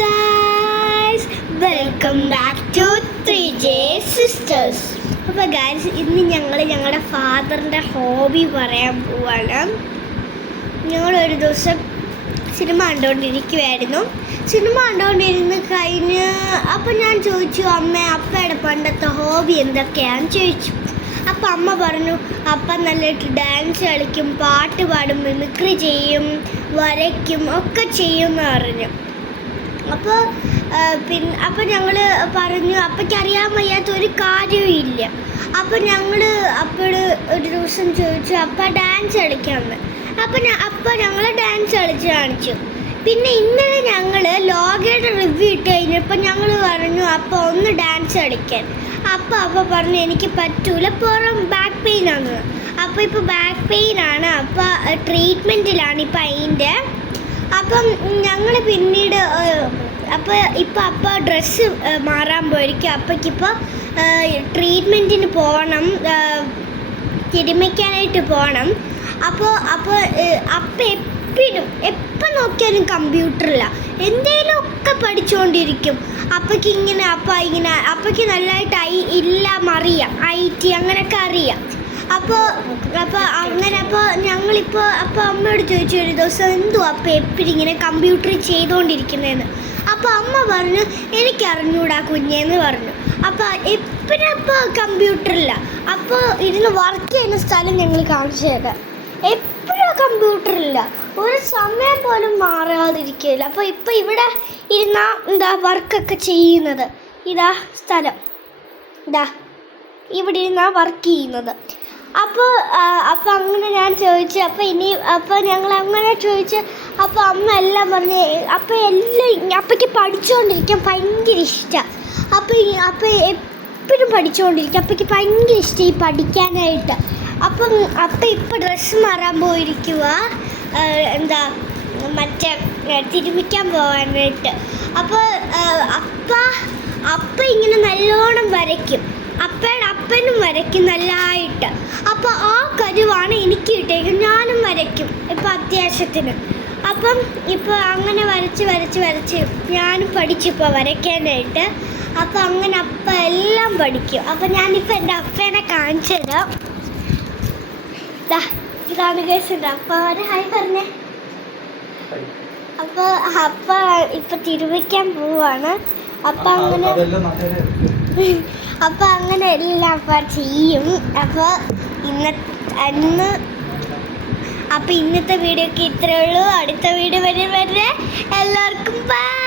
guys, welcome back to 3J Sisters. അപ്പോൾ guys, ഇന്ന് ഞങ്ങളുടെ ഫാദറിൻ്റെ ഹോബി പറയാൻ പോവാണ്. ഞങ്ങളൊരു ദിവസം സിനിമ കണ്ടുകൊണ്ടിരിക്കുമായിരുന്നു. സിനിമ കണ്ടുകൊണ്ടിരുന്ന് കഴിഞ്ഞ് അപ്പോൾ ഞാൻ ചോദിച്ചു, അപ്പയുടെ പണ്ടത്തെ ഹോബി എന്തൊക്കെയാണെന്ന് ചോദിച്ചു. അപ്പം അമ്മ പറഞ്ഞു, അപ്പ നല്ലതായിട്ട് ഡാൻസ് കളിക്കും, പാട്ട് പാടും, മിമിക്രി ചെയ്യും, വരയ്ക്കും ഒക്കെ ചെയ്യുമെന്ന് പറഞ്ഞു. അപ്പോൾ ഞങ്ങൾ പറഞ്ഞു, അപ്പയ്ക്കറിയാൻ വയ്യാത്ത ഒരു കാര്യവും ഇല്ല. അപ്പോൾ ഞങ്ങൾ ഒരു ദിവസം ചോദിച്ചു, അപ്പ ഡാൻസ് കളിക്കാമെന്ന്. അപ്പോൾ ഞങ്ങൾ ഡാൻസ് കളിച്ച് കാണിച്ചു. പിന്നെ ഇന്നലെ ഞങ്ങൾ ലോഗയുടെ റിവ്യൂ ഇട്ട് കഴിഞ്ഞപ്പോൾ ഞങ്ങൾ പറഞ്ഞു, അപ്പോൾ ഒന്ന് ഡാൻസ് കളിക്കാൻ. അപ്പോൾ പറഞ്ഞു, എനിക്ക് പറ്റൂല, പുറം ബാക്ക് പെയിൻ ആണ്. അപ്പോൾ ഇപ്പോൾ ബാക്ക് പെയിൻ ആണ്, അപ്പോൾ ട്രീറ്റ്മെൻറ്റിലാണ് ഇപ്പം അതിൻ്റെ. അപ്പം ഞങ്ങൾ പിന്നീട് അപ്പോൾ ഡ്രസ്സ് മാറാൻ പോയിരിക്കും. അപ്പയ്ക്കിപ്പോൾ ട്രീറ്റ്മെൻറ്റിന് പോകണം, തിരുമിക്കാനായിട്ട് പോകണം. അപ്പോൾ എപ്പം നോക്കിയാലും കമ്പ്യൂട്ടറില്ല, എന്തേലുമൊക്കെ പഠിച്ചുകൊണ്ടിരിക്കും. അപ്പയ്ക്ക് നല്ലതായിട്ട് അറിയാം, IT അങ്ങനെയൊക്കെ അറിയാം. അപ്പോൾ ഞങ്ങളിപ്പോൾ അമ്മയോട് ചോദിച്ചു ഒരു ദിവസം, എന്തുവാ അപ്പോൾ എപ്പോഴും ഇങ്ങനെ കമ്പ്യൂട്ടറിൽ ചെയ്തുകൊണ്ടിരിക്കുന്നതെന്ന്. അപ്പോൾ അമ്മ പറഞ്ഞു, എനിക്കറിഞ്ഞൂടാ കുഞ്ഞേന്ന് പറഞ്ഞു. അപ്പോൾ എപ്പോഴും കമ്പ്യൂട്ടറില്ല. അപ്പോൾ ഇരുന്ന് വർക്ക് ചെയ്യുന്ന സ്ഥലം ഞങ്ങൾ കാണിച്ചു തരാം. എപ്പോഴും കമ്പ്യൂട്ടറില്ല, ഒരു സമയം പോലും മാറാതിരിക്കില്ല. അപ്പോൾ ഇപ്പോൾ ഇവിടെ ഇരുന്ന വർക്കൊക്കെ ചെയ്യുന്നത്, ഇതാ സ്ഥലം, ഇവിടെ ഇരുന്നാ വർക്ക് ചെയ്യുന്നത്. അപ്പോൾ അങ്ങനെ ഞാൻ ചോദിച്ചു, അപ്പോൾ ഞങ്ങൾ അങ്ങനെ ചോദിച്ച്, അപ്പോൾ അമ്മ എല്ലാം പറഞ്ഞ്, അപ്പയ്ക്ക് പഠിച്ചുകൊണ്ടിരിക്കാൻ ഭയങ്കര ഇഷ്ടമാണ്. അപ്പോൾ എപ്പോഴും പഠിച്ചുകൊണ്ടിരിക്കും, അപ്പയ്ക്ക് ഭയങ്കര ഇഷ്ടം ഈ പഠിക്കാനായിട്ട്. അപ്പം ഇപ്പോൾ ഡ്രസ്സ് മാറാൻ പോയിരിക്കുക, മറ്റേ തിരുമിക്കാൻ പോകാനായിട്ട്. അപ്പോൾ അപ്പ ഇങ്ങനെ നല്ലോണം വരയ്ക്കും, അപ്പനും വരയ്ക്കും നല്ലതായിട്ട്. അപ്പോൾ ആ കഴിവാണ് എനിക്ക് കിട്ടിയത്, ഞാനും വരയ്ക്കും ഇപ്പോൾ അത്യാവശ്യത്തിന്. അപ്പം ഇപ്പോൾ അങ്ങനെ വരച്ച് ഞാനും പഠിച്ചിപ്പോൾ വരയ്ക്കാനായിട്ട്. അപ്പോൾ അങ്ങനെ അപ്പ എല്ലാം പഠിക്കും. അപ്പോൾ ഞാനിപ്പോൾ എൻ്റെ അപ്പേനെ കാണിച്ചു തരാം. ഇതാണ് ഗൈസ് എൻ്റെ അപ്പ. ഹായ് പറഞ്ഞേ. അപ്പോൾ ഇപ്പം തിരുവയ്ക്കാൻ പോവാണ്. അപ്പം അങ്ങനെ എല്ലാം ചെയ്യും. അപ്പോൾ ഇന്നത്തെ വീഡിയോക്ക് ഇത്രയേ ഉള്ളൂ. അടുത്ത വീഡിയോ വരെ എല്ലാവർക്കും ബൈ.